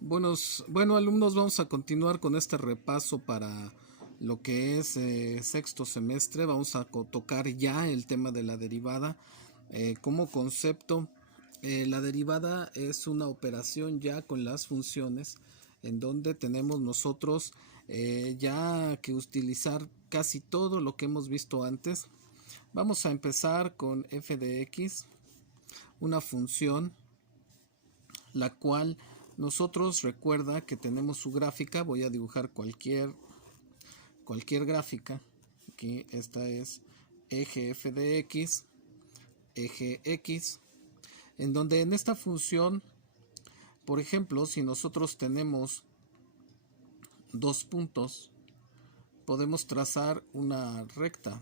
Bueno, alumnos, vamos a continuar con este repaso para lo que es sexto semestre. Vamos a tocar ya el tema de la derivada. Como concepto, la derivada es una operación ya con las funciones en donde tenemos nosotros ya que utilizar casi todo lo que hemos visto antes. Vamos a empezar con f de x, una función la cual nosotros recuerda que tenemos su gráfica. Voy a dibujar cualquier gráfica. Aquí esta es eje f de x, eje x, en donde en esta función, por ejemplo, si nosotros tenemos dos puntos, podemos trazar una recta,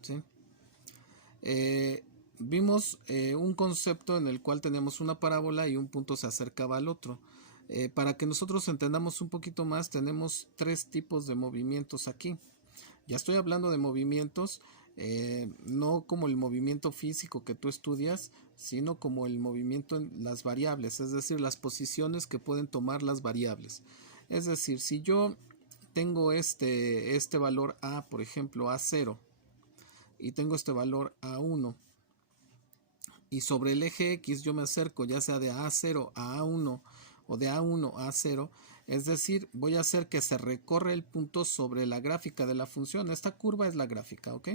¿sí? Vimos un concepto en el cual teníamos una parábola y un punto se acercaba al otro. Para que nosotros entendamos un poquito más, tenemos tres tipos de movimientos aquí. Ya estoy hablando de movimientos, no como el movimiento físico que tú estudias, sino como el movimiento en las variables, es decir, las posiciones que pueden tomar las variables. Es decir, si yo tengo este valor A, por ejemplo, A0, y tengo este valor A1, y sobre el eje X yo me acerco ya sea de A0 a A1 o de A1 a A0, es decir, voy a hacer que se recorre el punto sobre la gráfica de la función. Esta curva es la gráfica, ¿ok?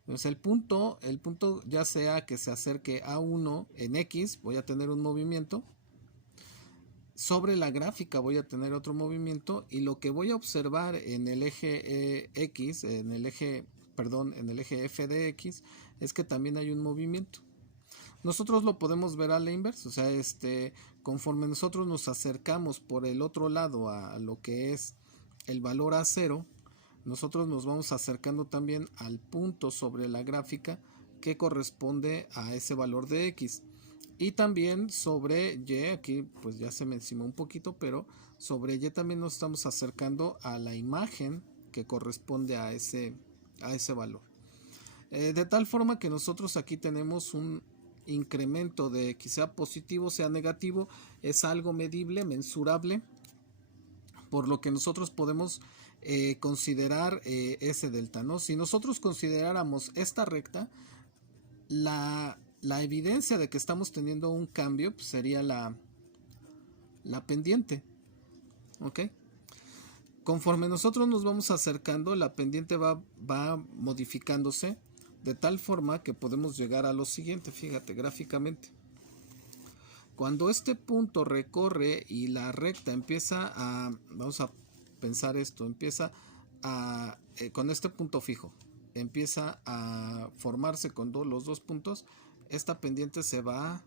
Entonces el punto ya sea que se acerque a 1 en X, voy a tener un movimiento. Sobre la gráfica voy a tener otro movimiento y lo que voy a observar en el eje X, en el eje f de X, es que también hay un movimiento. Nosotros lo podemos ver a la inversa, o sea, conforme nosotros nos acercamos por el otro lado a lo que es el valor A0, nosotros nos vamos acercando también al punto sobre la gráfica que corresponde a ese valor de X. Y también sobre Y, aquí pues ya se me encimó un poquito, pero sobre Y también nos estamos acercando a la imagen que corresponde a ese valor. De tal forma que nosotros aquí tenemos un incremento de X, sea positivo, sea negativo, es algo medible, mensurable, por lo que nosotros podemos considerar ese delta, ¿no? Si nosotros consideráramos esta recta, la evidencia de que estamos teniendo un cambio pues, sería la pendiente, ¿ok? Conforme nosotros nos vamos acercando, la pendiente va modificándose de tal forma que podemos llegar a lo siguiente, fíjate, gráficamente. Cuando este punto recorre y la recta empieza vamos a pensar esto, empieza con este punto fijo, empieza a formarse con los dos puntos, esta pendiente se va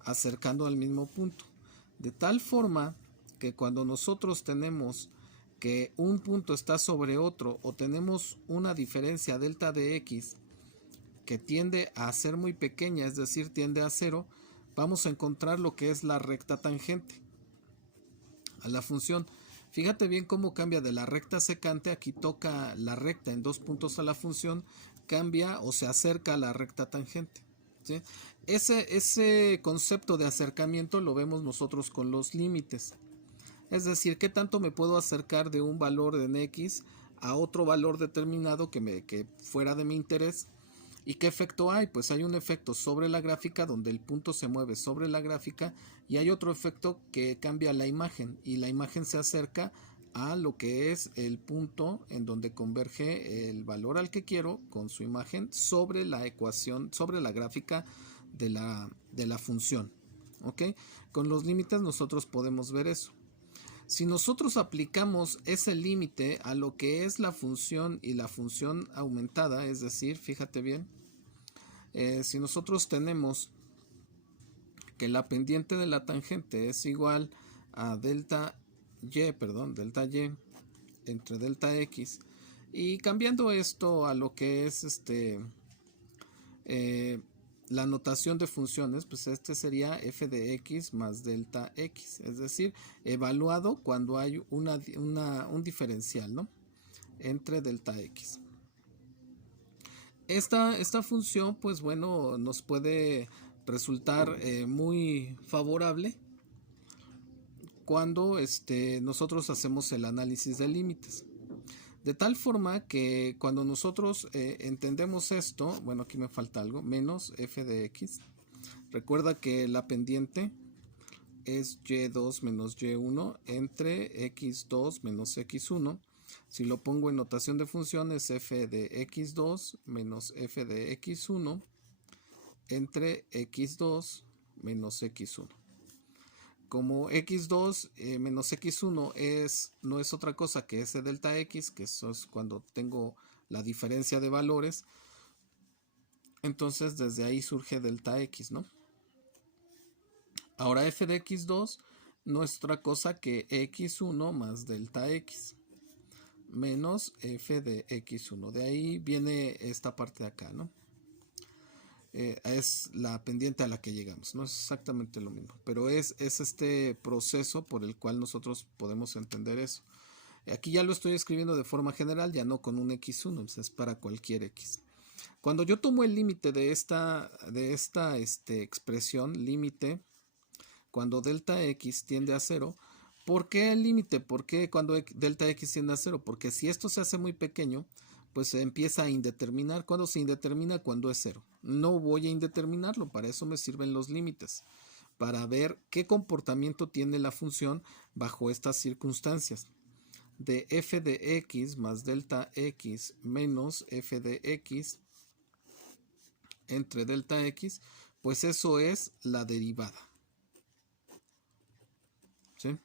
acercando al mismo punto. De tal forma que cuando nosotros tenemos que un punto está sobre otro o tenemos una diferencia delta de x que tiende a ser muy pequeña, es decir, tiende a cero, vamos a encontrar lo que es la recta tangente a la función. Fíjate bien cómo cambia de la recta secante, aquí toca la recta en dos puntos a la función, cambia o se acerca a la recta tangente, ¿sí? Ese concepto de acercamiento lo vemos nosotros con los límites. Es decir, qué tanto me puedo acercar de un valor en X a otro valor determinado que fuera de mi interés. ¿Y qué efecto hay? Pues hay un efecto sobre la gráfica donde el punto se mueve sobre la gráfica y hay otro efecto que cambia la imagen y la imagen se acerca a lo que es el punto en donde converge el valor al que quiero con su imagen sobre la ecuación, sobre la gráfica de la función. ¿Ok? Con los límites nosotros podemos ver eso. Si nosotros aplicamos ese límite a lo que es la función y la función aumentada, es decir, fíjate bien, si nosotros tenemos que la pendiente de la tangente es igual a delta y entre delta x, y cambiando esto a lo que es eh, la notación de funciones, pues este sería f de x más delta x, es decir, evaluado cuando hay un diferencial, ¿no?, entre delta x. Esta función, pues bueno, nos puede resultar muy favorable cuando nosotros hacemos el análisis de límites. De tal forma que cuando nosotros entendemos esto, bueno, aquí me falta algo, menos f de x. Recuerda que la pendiente es y2 menos y1 entre x2 menos x1. Si lo pongo en notación de funciones, f de x2 menos f de x1 entre x2 menos x1. Como x2 menos x1 no es otra cosa que ese delta x, que eso es cuando tengo la diferencia de valores, entonces desde ahí surge delta x, ¿no? Ahora f de x2 no es otra cosa que x1 más delta x menos f de x1. De ahí viene esta parte de acá, ¿no? Es la pendiente a la que llegamos. No es exactamente lo mismo, pero es este proceso por el cual nosotros podemos entender eso. Aquí ya lo estoy escribiendo de forma general, ya no con un x1, es para cualquier x. Cuando yo tomo el límite de esta expresión, límite, cuando delta x tiende a 0, ¿por qué el límite? ¿Por qué cuando delta x tiende a 0? Porque si esto se hace muy pequeño, pues se empieza a indeterminar. ¿Cuándo se indetermina? Cuando es 0. No voy a indeterminarlo, para eso me sirven los límites, para ver qué comportamiento tiene la función bajo estas circunstancias. De f de x más delta x menos f de x entre delta x, pues eso es la derivada. ¿Sí?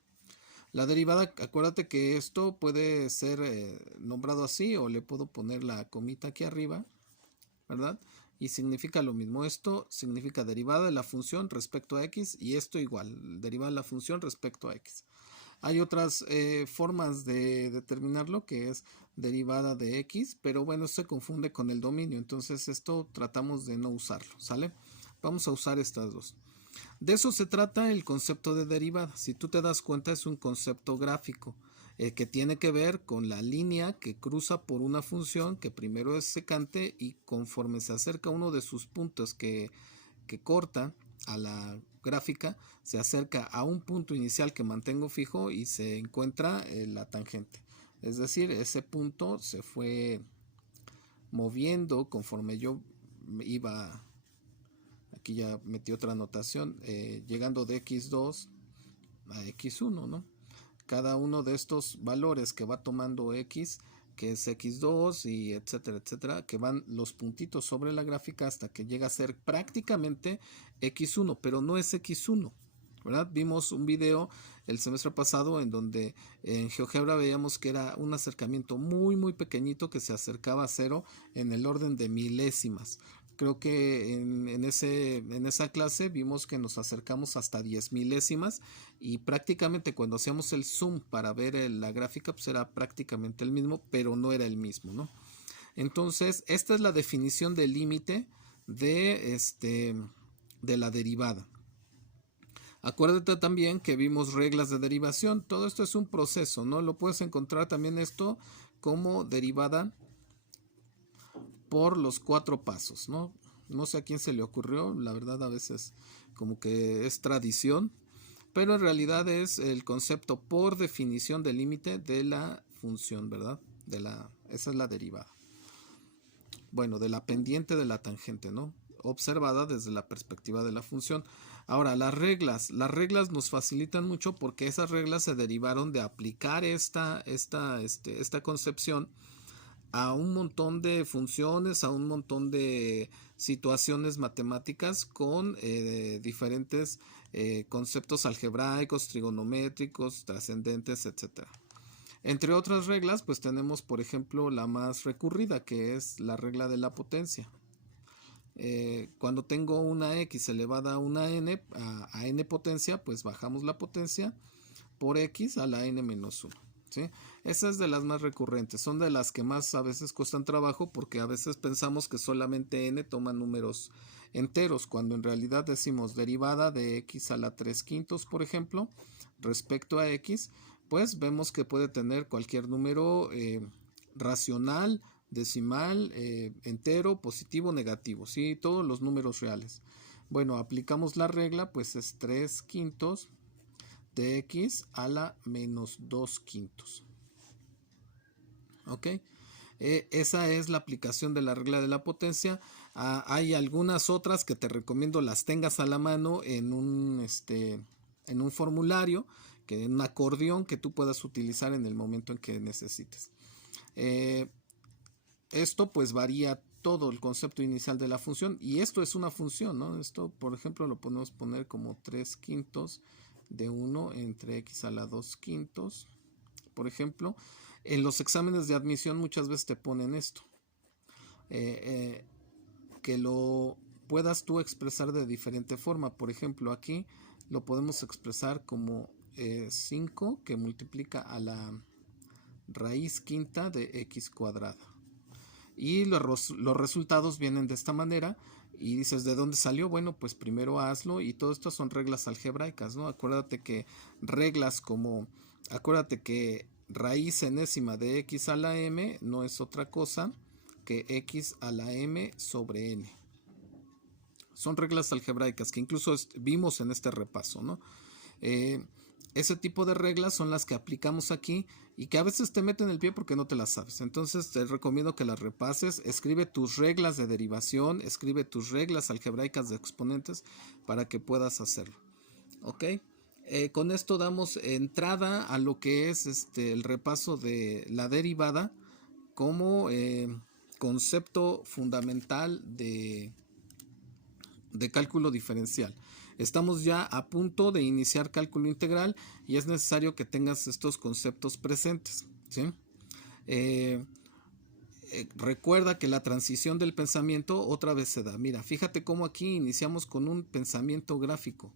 La derivada, acuérdate que esto puede ser nombrado así, o le puedo poner la comita aquí arriba, ¿verdad? Y significa lo mismo. Esto significa derivada de la función respecto a x, y esto igual, derivada de la función respecto a x. Hay otras formas de determinarlo, que es derivada de x, pero bueno, se confunde con el dominio, entonces esto tratamos de no usarlo, ¿sale? Vamos a usar estas dos. De eso se trata el concepto de derivada. Si tú te das cuenta, es un concepto gráfico que tiene que ver con la línea que cruza por una función que primero es secante, y conforme se acerca a uno de sus puntos que corta a la gráfica, se acerca a un punto inicial que mantengo fijo y se encuentra la tangente. Es decir, ese punto se fue moviendo conforme yo iba. Aquí ya metí otra anotación, llegando de x2 a x1, ¿no? Cada uno de estos valores que va tomando x, que es x2 y etcétera, etcétera, que van los puntitos sobre la gráfica hasta que llega a ser prácticamente x1, pero no es x1, ¿verdad? Vimos un video el semestre pasado en donde en GeoGebra veíamos que era un acercamiento muy muy pequeñito que se acercaba a 0 en el orden de milésimas. Creo que en esa clase vimos que nos acercamos hasta 10 milésimas, y prácticamente cuando hacíamos el zoom para ver la gráfica, pues era prácticamente el mismo, pero no era el mismo, ¿no? Entonces, esta es la definición del límite de la derivada. Acuérdate también que vimos reglas de derivación. Todo esto es un proceso, ¿no? Lo puedes encontrar también esto como derivada por los 4 pasos, ¿no? No sé a quién se le ocurrió, la verdad a veces como que es tradición, pero en realidad es el concepto por definición del límite de la función, ¿verdad? Esa es la derivada. Bueno, de la pendiente de la tangente, ¿no? Observada desde la perspectiva de la función. Ahora, las reglas nos facilitan mucho porque esas reglas se derivaron de aplicar esta concepción a un montón de funciones, a un montón de situaciones matemáticas con diferentes conceptos algebraicos, trigonométricos, trascendentes, etc. Entre otras reglas, pues tenemos, por ejemplo, la más recurrida, que es la regla de la potencia. Cuando tengo una x elevada a una n, a n potencia, pues bajamos la potencia por x a la n menos 1. ¿Sí? Esa es de las más recurrentes, son de las que más a veces cuestan trabajo, porque a veces pensamos que solamente n toma números enteros, cuando en realidad decimos derivada de x a la 3/5, por ejemplo, respecto a x, pues vemos que puede tener cualquier número racional, decimal, entero, positivo, negativo, ¿sí? Todos los números reales. Bueno, aplicamos la regla, pues es 3/5 de x a la menos 2 quintos. ¿Ok? Esa es la aplicación de la regla de la potencia. Hay algunas otras que te recomiendo las tengas a la mano en un formulario, en un acordeón que tú puedas utilizar en el momento en que necesites. Esto pues varía todo el concepto inicial de la función, y esto es una función, ¿no? Esto, por ejemplo, lo podemos poner como 3 quintos de 1 entre x a la 2 quintos. Por ejemplo, en los exámenes de admisión muchas veces te ponen esto. Que lo puedas tú expresar de diferente forma. Por ejemplo, aquí lo podemos expresar como 5 que multiplica a la raíz quinta de x cuadrada. Y los resultados vienen de esta manera. Y dices, ¿de dónde salió? Bueno, pues primero hazlo. Y todo esto son reglas algebraicas, ¿no? Acuérdate que raíz enésima de x a la m no es otra cosa que x a la m sobre n. Son reglas algebraicas que incluso vimos en este repaso, ¿no? Ese tipo de reglas son las que aplicamos aquí y que a veces te meten el pie porque no te las sabes. Entonces te recomiendo que las repases, escribe tus reglas de derivación, escribe tus reglas algebraicas de exponentes para que puedas hacerlo. ¿Ok? Con esto damos entrada a lo que es el repaso de la derivada como concepto fundamental de cálculo diferencial. Estamos ya a punto de iniciar cálculo integral y es necesario que tengas estos conceptos presentes, ¿sí? Recuerda que la transición del pensamiento otra vez se da. Mira, fíjate cómo aquí iniciamos con un pensamiento gráfico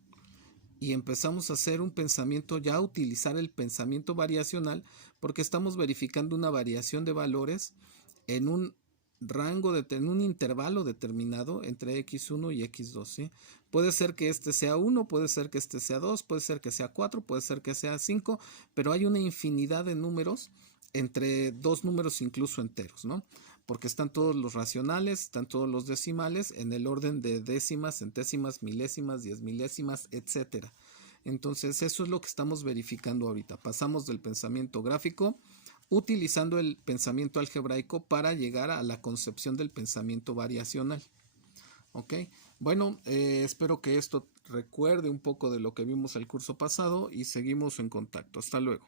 y empezamos a hacer un pensamiento, ya a utilizar el pensamiento variacional, porque estamos verificando una variación de valores en un en un intervalo determinado entre x1 y x2, ¿sí? Puede ser que este sea 1, puede ser que este sea 2, puede ser que sea 4, puede ser que sea 5, pero hay una infinidad de números entre dos números incluso enteros, ¿no? Porque están todos los racionales, están todos los decimales en el orden de décimas, centésimas, milésimas, 10 milésimas, etcétera. Entonces eso es lo que estamos verificando ahorita. Pasamos del pensamiento gráfico utilizando el pensamiento algebraico para llegar a la concepción del pensamiento variacional. ¿Ok? Bueno, espero que esto recuerde un poco de lo que vimos el curso pasado y seguimos en contacto. Hasta luego.